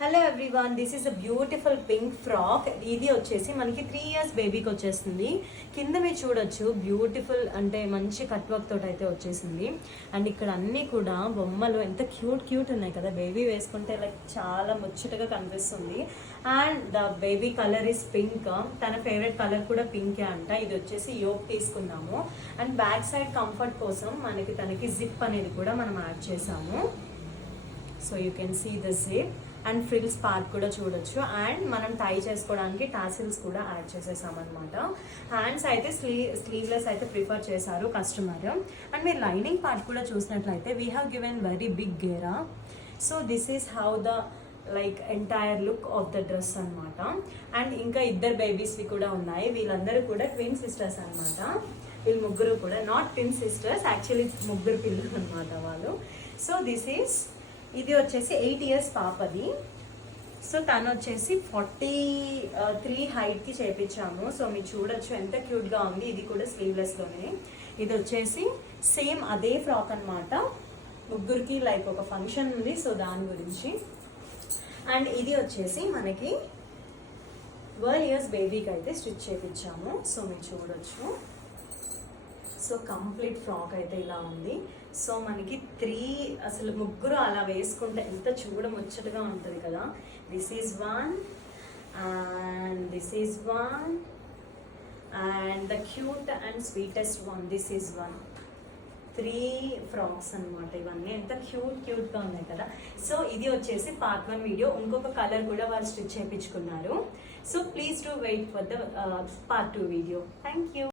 Hello everyone, this is a beautiful pink frock. ఇది వచ్చేసి మనకి 3 years బేబీకి వచ్చేస్తుంది. కింద మీరు చూడొచ్చు బ్యూటిఫుల్ అంటే మంచి కట్ వర్క్ తోటి అయితే వచ్చేసింది. అండ్ ఇక్కడ అన్నీ కూడా బొమ్మలు ఎంత క్యూట్ ఉన్నాయి కదా. బేబీ వేసుకుంటే లైక్ చాలా ముచ్చటగా కనిపిస్తుంది. And the baby colour is pink. తన ఫేవరెట్ కలర్ కూడా పింకే అంట. ఇది వచ్చేసి యోక్ తీసుకున్నాము. అండ్ బ్యాక్ సైడ్ కంఫర్ట్ కోసం మనకి తనకి జిప్ అనేది కూడా మనం యాడ్ చేసాము. So you can see the zip and frills part కూడా చూడొచ్చు. అండ్ మనం టై చేసుకోవడానికి టాసిల్స్ కూడా యాడ్ చేసేసామన్నమాట. హ్యాండ్స్ అయితే స్లీవ్లెస్ అయితే ప్రిఫర్ చేశారు కస్టమర్. అండ్ మీరు లైనింగ్ పార్ట్ కూడా చూసినట్లయితే we have given very big గేరా. So this is how the like entire look of the dress అనమాట. అండ్ ఇంకా ఇద్దరు బేబీస్వి కూడా ఉన్నాయి. వీళ్ళందరూ కూడా ట్విన్ సిస్టర్స్ అనమాట. వీళ్ళు ముగ్గురు కూడా నాట్ ట్విన్ సిస్టర్స్, యాక్చువల్లీ ముగ్గురు పిల్లలు అనమాట వాళ్ళు. సో ఇది వచ్చేసి 8 years పాపది. సో తను వచ్చేసి 43 హైట్కి చేపించాము. సో మీరు చూడొచ్చు ఎంత క్యూట్గా ఉంది. ఇది కూడా స్లీవ్లెస్లోనే. ఇది వచ్చేసి సేమ్ అదే ఫ్రాక్ అనమాట. ముగ్గురికి లైక్ ఒక ఫంక్షన్ ఉంది, సో దాని గురించి. అండ్ ఇది వచ్చేసి మనకి 12 years బేబీకి అయితే స్టిచ్ చేపించాము. సో మీరు చూడొచ్చు. సో కంప్లీట్ ఫ్రాక్ అయితే ఇలా ఉంది. సో మనకి 3 అసలు ముగ్గురు అలా వేసుకుంటే ఎంత చూడముచ్చటగా ఉంటుంది కదా. This is 1 and this is 1 and the cute and sweetest 1 this is 1. 3 frocks అనమాట ఇవన్నీ. ఎంత క్యూట్గా ఉన్నాయి కదా. సో ఇది వచ్చేసి పార్ట్ 1 వీడియో. ఇంకొక కలర్ కూడా వాళ్ళు స్టిచ్ చేయించుకున్నారు. So please to wait for the part 2 video. Thank you.